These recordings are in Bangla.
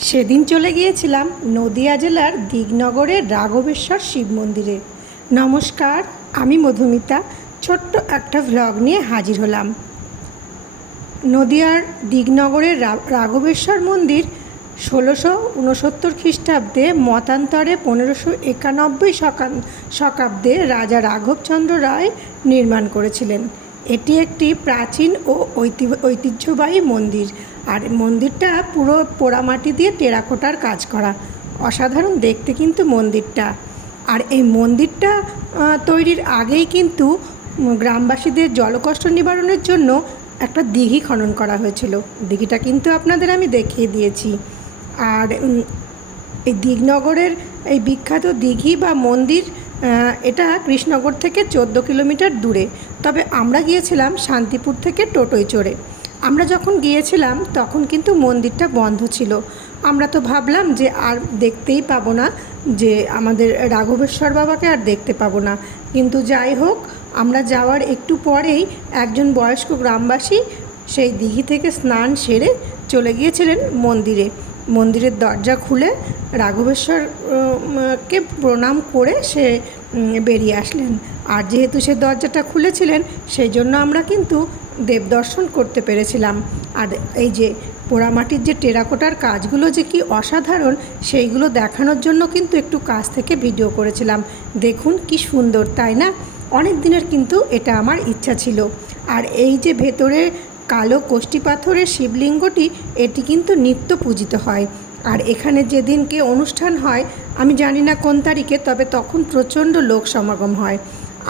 সেদিন চলে গিয়েছিলাম নদিয়া জেলার দিগনগরের রাঘবেশ্বর শিব মন্দিরে। নমস্কার, আমি মধুমিতা ছোট্ট একটা ভ্লগ নিয়ে হাজির হলাম। নদিয়ার দিগনগরের রাঘবেশ্বর মন্দির 1669 খ্রিস্টাব্দে মতান্তরে 1591 শকাব্দে রাজা রাঘবচন্দ্র রায় নির্মাণ করেছিলেন। এটি একটি প্রাচীন ও ঐতিহ্যবাহী মন্দির, আর মন্দিরটা পুরো পোড়ামাটি দিয়ে টেরাকোটার কাজ করা। অসাধারণ দেখতে কিন্তু মন্দিরটা। আর এই মন্দিরটা তৈরির আগেই কিন্তু গ্রামবাসীদের জলকষ্ট নিবারণের জন্য একটা দিঘি খনন করা হয়েছিল। দিঘিটা কিন্তু আপনাদের আমি দেখিয়ে দিয়েছি। আর এই দিগনগরের এই বিখ্যাত দিঘি বা মন্দির, এটা কৃষ্ণনগর থেকে 14 কিলোমিটার দূরে। তবে আমরা গিয়েছিলাম শান্তিপুর থেকে টোটোয় চড়ে। আমরা যখন গিয়েছিলাম তখন কিন্তু মন্দিরটা বন্ধ ছিল। আমরা তো ভাবলাম যে আর দেখতেই পাবো না, যে আমাদের রাঘবেশ্বর বাবাকে আর দেখতে পাবো না। কিন্তু যাই হোক, আমরা যাওয়ার একটু পরেই একজন বয়স্ক গ্রামবাসী সেই দিঘি থেকে স্নান সেরে চলে গিয়েছিলেন মন্দিরে। মন্দিরের দরজা খুলে রাঘবেশ্বরকে প্রণাম করে সে বেরিয়ে আসলেন। আর যেহেতু সে দরজাটা খুলেছিলেন, সেই জন্য আমরা কিন্তু দেবদর্শন করতে পেরেছিলাম। আর এই যে পোড়ামাটির যে টেরাকোটার কাজগুলো যে কি অসাধারণ, সেইগুলো দেখানোর জন্য কিন্তু একটু কাছ থেকে ভিডিও করেছিলাম। দেখুন কি সুন্দর, তাই না? অনেক দিনের কিন্তু এটা আমার ইচ্ছা ছিল। আর এই যে ভেতরে কালো কোষ্ঠী পাথরের শিবলিঙ্গটি, এটি কিন্তু নিত্য পূজিত হয়। আর এখানে যেদিনকে অনুষ্ঠান হয়, আমি জানি না কোন তারিখে, তবে তখন প্রচণ্ড লোক সমাগম হয়।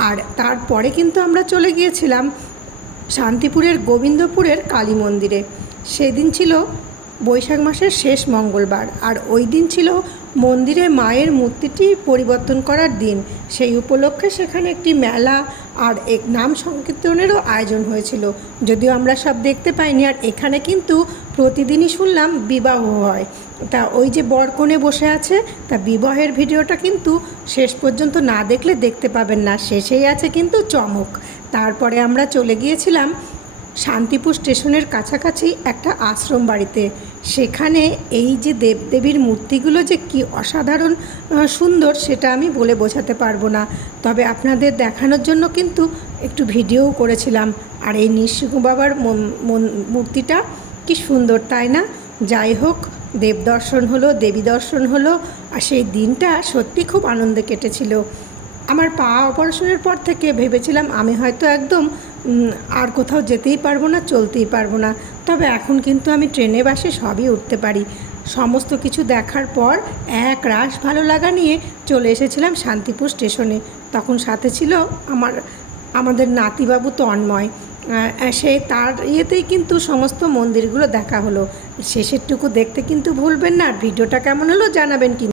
আর তারপরে কিন্তু আমরা চলে গিয়েছিলাম শান্তিপুরের গোবিন্দপুরের কালী মন্দিরে। সেদিন ছিল বৈশাখ মাসের শেষ মঙ্গলবার, আর ওই দিন ছিল মন্দিরে মায়ের মূর্তিটি পরিবর্তন করার দিন। সেই উপলক্ষে সেখানে একটি মেলা আর এক নাম সংকীর্তনেরও আয়োজন হয়েছিল, যদিও আমরা সব দেখতে পাইনি। আর এখানে কিন্তু প্রতিদিনই শুনলাম বিবাহ হয়। তা ওই যে বর কনে বসে আছে, তা বিবাহের ভিডিওটা কিন্তু শেষ পর্যন্ত না দেখলে দেখতে পাবেন না, শেষেই আছে কিন্তু চমক। তারপরে আমরা চলে গিয়েছিলাম শান্তিপুর স্টেশনের কাছাকাছি একটা আশ্রম বাড়িতে। সেখানে এই যে দেবদেবীর মূর্তিগুলো যে কি অসাধারণ সুন্দর, সেটা আমি বলে বোঝাতে পারবো না। তবে আপনাদের দেখানোর জন্য কিন্তু একটু ভিডিওও করেছিলাম। আর এই নৃসিংহ বাবার মূর্তিটা কি সুন্দর, তাই না? যাই হোক, দেব দর্শন হলো, দেবী দর্শন হলো, আর সেই দিনটা সত্যি খুব আনন্দে কেটেছিল। আমার পা অপারেশনের পর থেকে ভেবেছিলাম আমি হয়তো একদম আর কোথাও যেতেই পারবো না, চলতেই পারবো না। তবে এখন কিন্তু আমি ট্রেনে বাসে সবই উঠতে পারি। সমস্ত কিছু দেখার পর এক রাশ ভালো লাগা নিয়ে চলে এসেছিলাম শান্তিপুর স্টেশনে। তখন সাথে ছিল আমাদের নাতিবাবু তন্ময়। সে তার ইয়েতেই কিন্তু সমস্ত মন্দিরগুলো দেখা হলো। শেষেরটুকু দেখতে কিন্তু ভুলবেন না। ভিডিওটা কেমন হলো জানাবেন কিন্তু।